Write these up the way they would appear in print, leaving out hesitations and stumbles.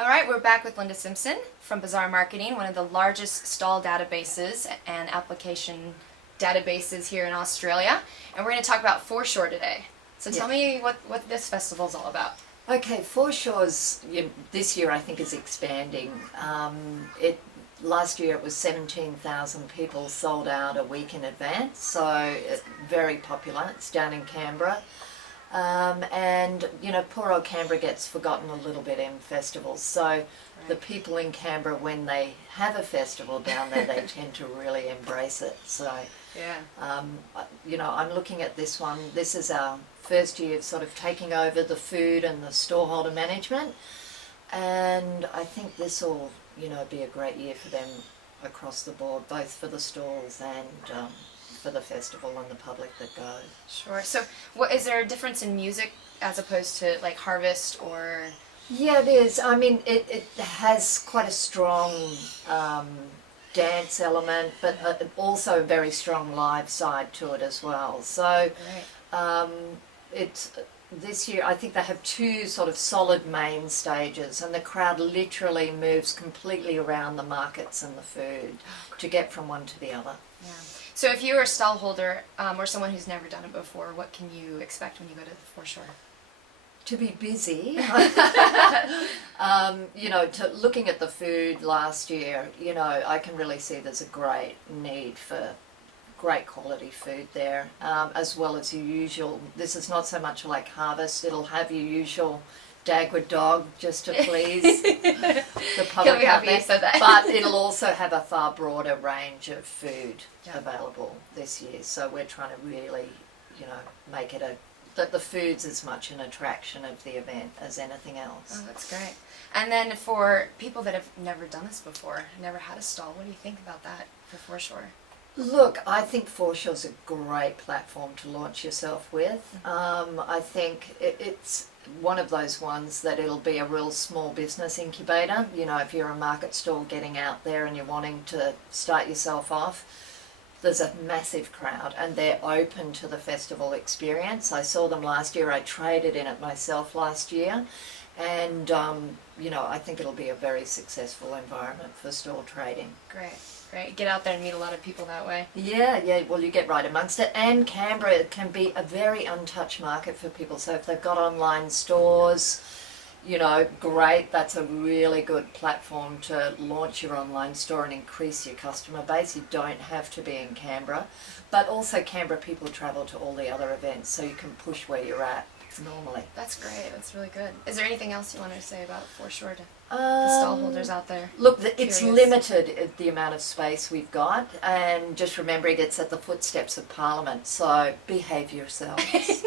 All right, we're back with Linda Simpson from Bazaar Marketing, one of the largest stall databases and application databases here in Australia. And we're going to talk about Foreshore today. So tell me what this festival is all about. Okay, Foreshore's this year I think is expanding. Last year it was 17,000 people sold out a week in advance, so very popular. It's down in Canberra. And poor old Canberra gets forgotten a little bit in festivals, so the people in Canberra, when they have a festival down there, they tend to really embrace it. So I'm looking at this one. This is our first year of sort of taking over the food and the storeholder management, and I think this will be a great year for them across the board, both for the stalls and for the festival and the public that go. Sure. So is there a difference in music as opposed to like Harvest or? Yeah, it is. I mean, it has quite a strong dance element, but also a very strong live side to it as well. So it's this year I think they have two sort of solid main stages, and the crowd literally moves completely around the markets and the food to get from one to the other. Yeah. So if you're a stall holder or someone who's never done it before, what can you expect when you go to the Foreshore? To be busy. Looking at the food last year, I can really see there's a great need for great quality food there, as well as your usual. This is not so much like Harvest. It'll have your usual Dagwood dog just to please the public. He'll be happy you said that. But it'll also have a far broader range of food available this year. So we're trying to really, make it that the food's as much an attraction of the event as anything else. Oh, that's great. And then for people that have never done this before, never had a stall, what do you think about that for Foreshore? Look, I think Foreshore's a great platform to launch yourself with. I think it's one of those ones that it'll be a real small business incubator. If you're a market stall getting out there and you're wanting to start yourself off, there's a massive crowd and they're open to the festival experience. I saw them last year. I traded in it myself last year, and I think it'll be a very successful environment for stall trading. Great. Get out there and meet a lot of people that way. Yeah, well, you get right amongst it. And Canberra can be a very untouched market for people. So if they've got online stores, great. That's a really good platform to launch your online store and increase your customer base. You don't have to be in Canberra. But also Canberra people travel to all the other events, so you can push where you're at normally. That's great. That's really good. Is there anything else you want to say about Foreshore to the stall holders out there? Look, it's limited, the amount of space we've got, and just remembering it's at the footsteps of Parliament, so behave yourselves.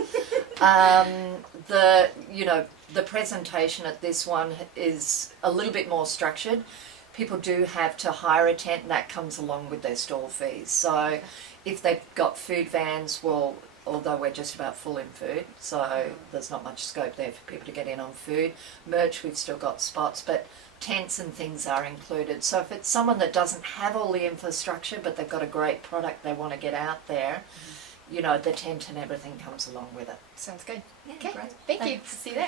The presentation at this one is a little bit more structured. People do have to hire a tent, and that comes along with their stall fees. So if they've got food vans, well, although we're just about full in food, so there's not much scope there for people to get in on food. Merch, we've still got spots, but tents and things are included. So if it's someone that doesn't have all the infrastructure, but they've got a great product they want to get out there, the tent and everything comes along with it. Sounds good. Yeah, Okay, great. thank you. See you there.